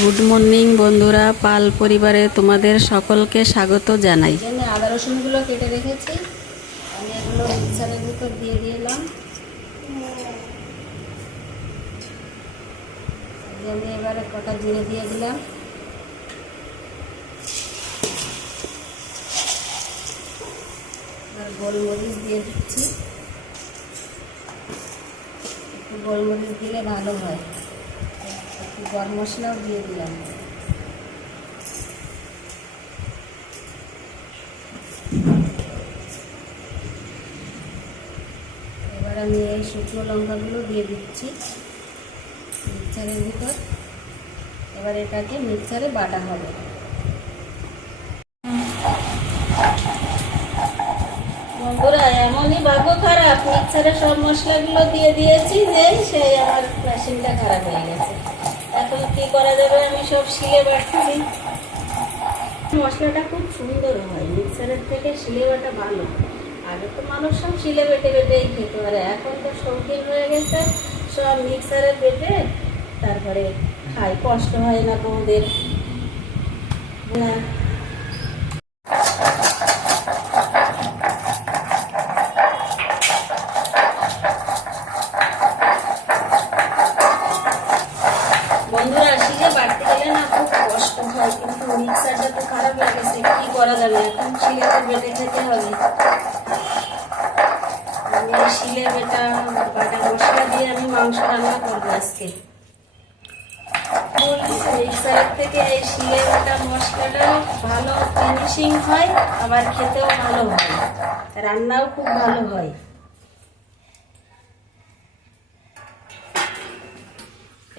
Good morning বন্ধুরা, পাল পরিবারে তোমাদের সকলকে স্বাগত জানাই। আদা রসুনগুলো কেটে রেখেছি, আমি এগুলো মিক্সারের ভিতর দিয়ে দিলাম। আমি এবারে কটা জিরে দিয়ে দিলাম, আর গোলমরিচ দিয়ে দিচ্ছি। একটু গোলমরিচ দিলে ভালো হয়। একটু গরম মশলাও দিয়ে দিলাম। এবার আমি এই শুকনো লঙ্কাগুলো দিয়ে দিচ্ছি মিক্সারের ভিতর। এবার এটাকে মিক্সারে বাটা হবে। বন্ধুরা, এমনই ভাগ্য খারাপ, মিক্সারে সব মশলাগুলো দিয়ে দিয়েছি যে সেই আমার মেশিনটা খারাপ হয়ে গেছে। এখন কি করা যাবে, আমি সব শিলে বাটছি। মশলাটা খুব সুন্দর হয়, মিক্সারের থেকে শিলে বাটা ভালো। আগে তো মানুষ সব শিলে বেটে বেটেই খেতে পারে, এখন তো শৌখিন হয়ে গেছে, সব মিক্সারে বেটে তারপরে খাই, কষ্ট হয় না বউদের। বন্ধুরা, শিলে বাটতে গেলে না খুব কষ্ট হয়, কিন্তু মিক্সারটা তো খারাপ লাগেছে, কি করা যাবে, এখন শিলেতে বেটে খেতে হবে। আমি শিলে বাটা মশলা দিয়ে আমি মাংস রান্না করবো আজকে। মিক্সারের থেকে এই শিলে বাটা মশলাটা ভালো ফিনিশিং হয়, আবার খেতেও ভালো হয়, রান্নাও খুব ভালো হয়।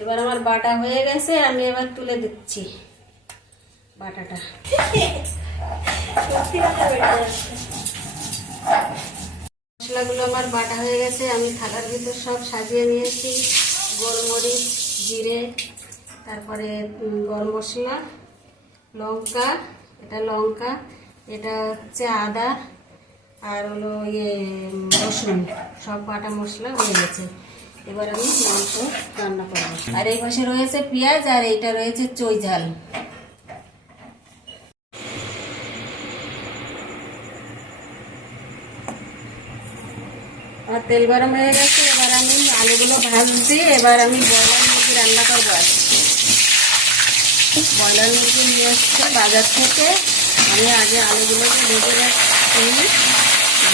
এবার আমার বাটা হয়ে গেছে, আমি এবার তুলে দিচ্ছি বাটাটা। মশলাগুলো আমার বাটা হয়ে গেছে, আমি থালার ভিতর সব সাজিয়ে নিয়েছি। গোলমরিচ, জিরে, তারপরে গরম মশলা, লঙ্কা, এটা হচ্ছে আদা, আর হলো রসুন, সব বাটা মশলা হয়ে গেছে। এবার আমি মাংস রান্না করবো। আর এই পাশে রয়েছে পেঁয়াজ, আর এইটা রয়েছে চই ঝাল। আর তেল গরম হয়ে গেছে, এবার আমি আলুগুলো ভাজছি। এবার আমি ব্রয়লার মুরগি রান্না করবো। ব্রয়লার মুরগি নিয়ে এসছে বাজার থেকে, আমি আগে আলুগুলোকে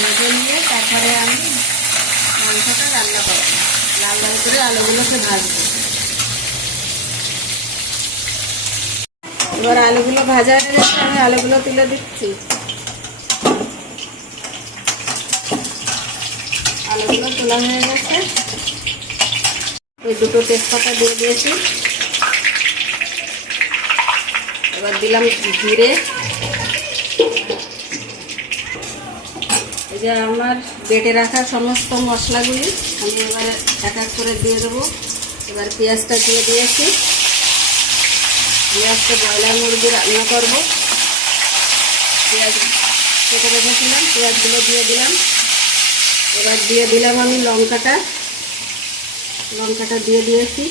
ভেজে নিয়ে তারপরে আমি মাংসটা রান্না করবো। লাল লাল করে আলুগুলোকে ভাজবো। এবার আলুগুলো ভাজা হয়ে গেছে, আমি আলুগুলো তুলে দিচ্ছি। আলুগুলো তোলা হয়ে গেছে, ওই দুটো তেজপাতা দিয়ে দিয়েছি। এবার দিলাম জিরে। এই যে আমার বেটে রাখা সমস্ত মশলাগুলি আমি এবার এক এক করে দিয়ে দেবো। এবার পেঁয়াজটা দিয়ে দিয়েছি, পেঁয়াজটা ব্রয়লার মুরগি রান্না করবো। পেঁয়াজ কেটে রেখেছিলাম, পেঁয়াজগুলো দিয়ে দিলাম। এবার দিয়ে দিলাম আমি লঙ্কাটা দিয়ে দিয়েছি।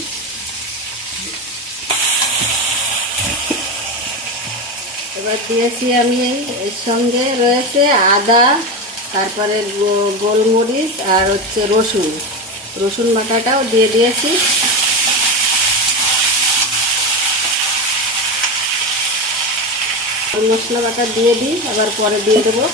এবার দিয়েছি আমি এর সঙ্গে রয়েছে আদা, তারপরে গোলমরিচ, আর হচ্ছে রসুন বাটাটাও দিয়ে দিয়েছি। মশলা বাটা দিয়ে দিই, আবার পরে দিয়ে দেবো।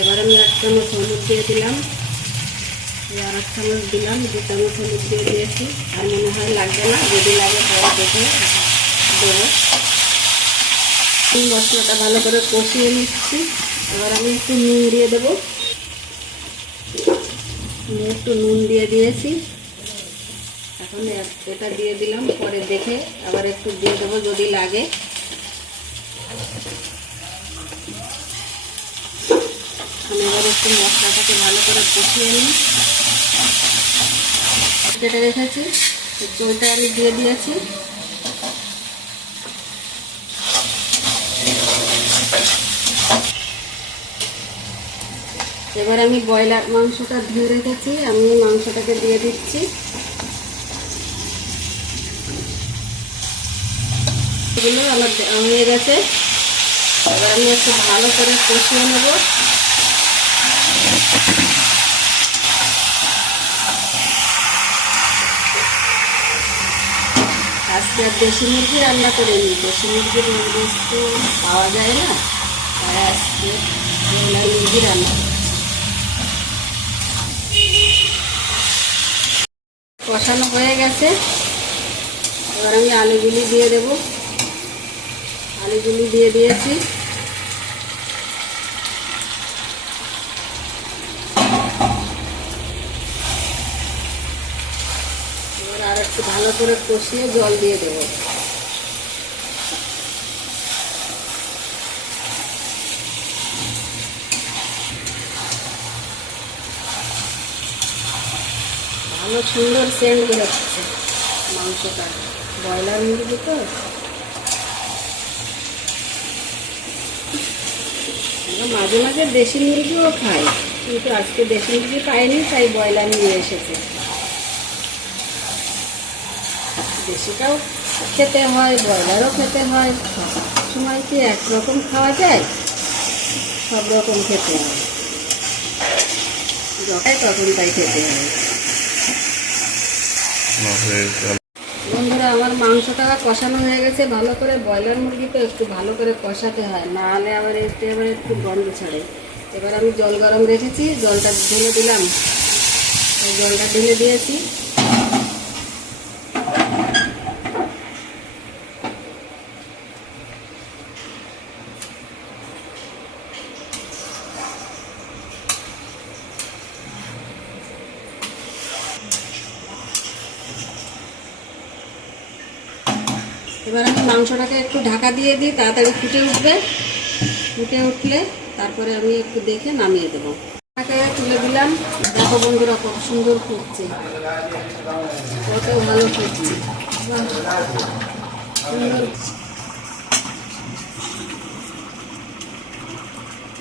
এবার আমি 1 চামচ হলুদ দিয়ে দিলাম, আর 1 চামচ দিলাম, 2 চামচ হলুদ দিয়ে দিয়েছি। আর মনে হয় লাগবে না, যদি লাগে পরে দেখে দেবো। মশলাটা ভালো করে কষিয়ে নিচ্ছি। এবার আমি একটু নুন দিয়ে দেবো, একটু নুন দিয়ে দিয়েছি। এখন এটা দিয়ে দিলাম, পরে দেখে আবার একটু দিয়ে দেবো যদি লাগে। আমি এবার একটু মশলাটাকে ভালো করে কষিয়ে নিই। কেটে রেখেছি, ওটা আমি দিয়ে দিয়েছি। এবার আমি ব্রয়লার মাংসটা ধুয়ে রেখেছি, আমি মাংসটাকে দিয়ে দিচ্ছি। এগুলো আমার হয়ে গেছে। এবার আমি একটু ভালো করে কষিয়ে নেব। আজকে আর দেশি মুরগি রান্না করে নিই, দেশি মুরগির রোজ তো পাওয়া যায় না, তাই আজকে ব্রয়লার মুরগি রান্না। কষানো হয়ে গেছে, এবার আমি আলুগুলি দিয়ে দেব। আলুগুলি দিয়ে দিয়েছি। এবার আর একটু ভালো করে কষিয়ে জল দিয়ে দেব। ভালো সুন্দর সেন্ট বেরোচ্ছে মাংসটা, ব্রয়লার মুরগি তো। আমরা মাঝে মাঝে দেশি মুরগিও খাই, কিন্তু আজকে দেশি মুরগি পাইনি, তাই ব্রয়লার নিয়ে এসেছে। দেশিটাও খেতে হয়, ব্রয়লারও খেতে হয়, সব সময় কি একরকম খাওয়া যায়? সব রকম খেতে হয়, যখন তখন তাই খেতে হয়। বন্ধুরা, আমার মাংসটা কষানো হয়ে গেছে ভালো করে। ব্রয়লার মুরগি তো একটু ভালো করে কষাতে হয়, না হলে আবার একটু গন্ধ ছাড়ে। এবার আমি জল গরম রেখেছি, জলটা ঢেলে দিলাম। জলটা ঢেলে দিয়েছি। এবার আমি মাংসটাকে একটু ঢাকা দিয়ে দিই, তাড়াতাড়ি ফুটে উঠবে। ফুটে উঠলে তারপরে আমি একটু দেখে নামিয়ে দেবো। ঢাকা তুলে দিলাম। দেখো বন্ধুরা, কত সুন্দর ফুটছে, কত ভালো ফুটছে, সুন্দর।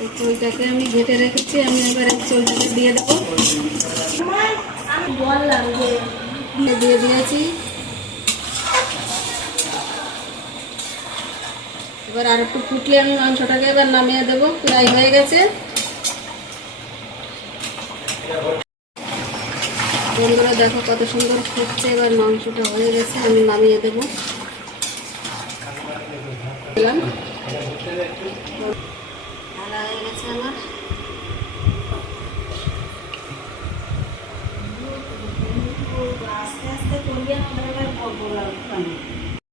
এই চুলটাকে আমি ঘেটে রেখেছি, আমি এবার এই চুলটাকে দিয়ে দেবো। আমি বললাম যে দিয়ে দিয়েছি। এবার আর একটু ফুটলে আমি মাংসটাকে এবার নামিয়ে দেবো। প্রায় হয়ে গেছে। বন্ধুরা দেখো কত সুন্দর ফুটছে, এবার মাংসটা হয়ে গেছে, আমি নামিয়ে দেবো। ঢালা হয়ে গেছে আমার। আস্তে আস্তে করলে আমাদের আবার বললাম